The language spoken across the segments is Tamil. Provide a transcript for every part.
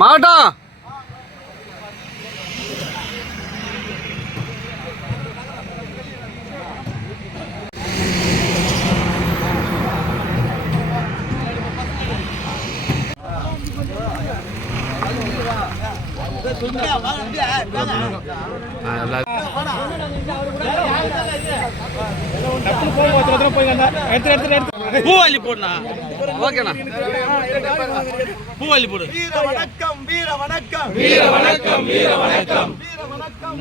மாவட்டம் பூவாலி போடுண்ணா. ஓகேண்ணா, பூவாலி போடு. வீர வணக்கம், வீர வணக்கம், வீர வணக்கம், வீர வணக்கம், வீர வணக்கம்.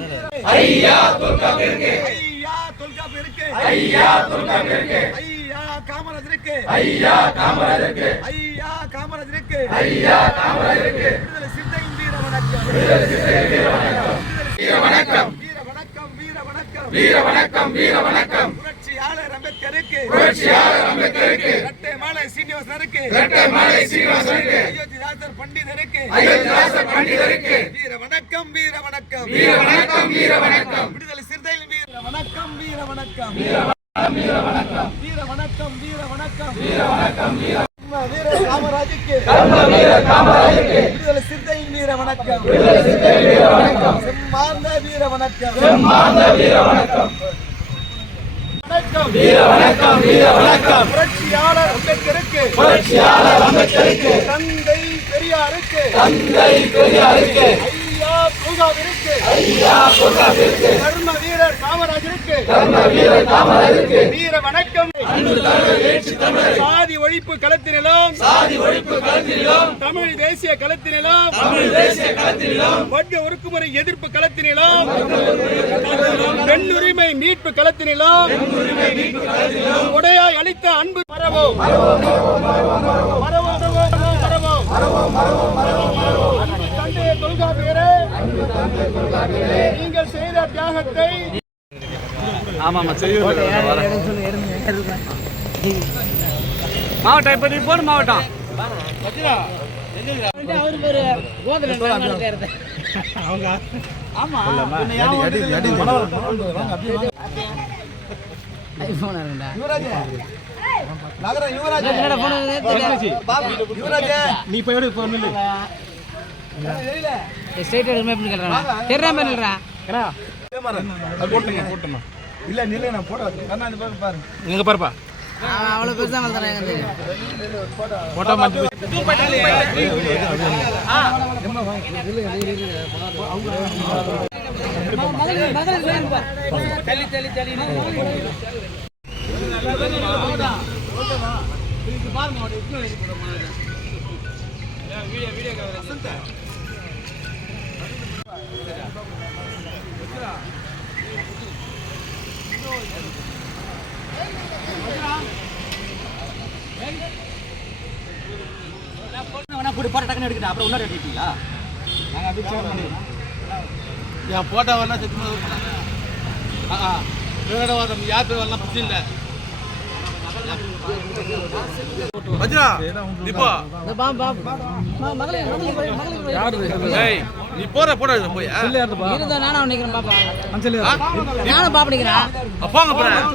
ஐயா தொல்காப்பியருக்கு, ஐயா தொல்காப்பியருக்கு, ஐயா தொல்காப்பியருக்கு, ஐயா காமராஜருக்கு, ஐயா காமராஜருக்கு, ஐயா காமராஜருக்கு, ஐயா காமராஜருக்கு. விடுதலை சிறுத்தையின் வீர வணக்கம், விடுதலை சிறுத்தையின் வீர வணக்கம், வீர வணக்கம், வீர வணக்கம், வீர வணக்கம், வீர வணக்கம், வீர வணக்கம். புரட்சியாளர் அம்பேத்கருக்கு, புரட்சியாளர் அம்பேத்கருக்கு, இரட்டை மாலை சீனிவாசனுக்கு, இரட்டை மாலை சீனிவாசனுக்கு, அயோத்திதாசர் பண்டிதருக்கு, அயோத்திதாசர் பண்டிதருக்கு. வீர வணக்கம், வீர வணக்கம், வீர வணக்கம், வீர வணக்கம். விடுதலை சிறுத்தையின் வீர வணக்கம், வீர வணக்கம், வீர வணக்கம், வீர வணக்கம், வீர வணக்கம், வீர வணக்கம், வீர வணக்கம், வீர வீர காமராஜுக்கு, வீர காமராஜுக்கு. விடுதலை சிறுத்தையின் வீர வணக்கம், விடுதலை சிறுத்தையின் வீர வணக்கம். செம்மார்ந்த வீர வணக்கம், செம்மார்ந்த வீர வணக்கம். வீர வணக்கம், வீர வணக்கம். புரட்சியாளர் அம்பேத்கருக்கு, புரட்சியாளர் அம்பேத்கருக்கு, தந்தை பெரியாருக்கு, தந்தை பெரியாருக்கு, ஐயா தொல்காப்பியருக்கு, ஐயா தொல்காப்பியருக்கு, கர்ம வீரர் காமராஜருக்கு, கர்ம வீரர் காமராஜருக்கு. வீர வணக்கம். சாதி ஒழிப்பு களத்தினிலும், சாதி ஒழிப்பு களத்தினிலும், தமிழ் தேசிய களத்தினிலும், தமிழ் தேசிய களத்தினிலும், வர்க்க ஒடுக்குமுறை எதிர்ப்பு களத்தினிலும், பெண்ணுரிமை மீட்பு களத்தினிலும், கொடையாய் அளித்த அன்பு மரபோம், தந்தை தொல்காப்பியரே, நீங்கள் செய்த தியாகத்தை மாவட்டம் இப்ப நீ போன மாவட்டம் நீ போய் இல்ல நிலை நான் போட பாருங்க, நீங்க பாருப்பா. அவ்வளவு பெருசா போட்டோ மாத்தி போட்டோ வரலாம் விவரவாதம் யார் பேர் வரலாம் பிரச்சனை இல்லை. நீ போற போட போய் நானும் பாப்பா போங்க போறேன்.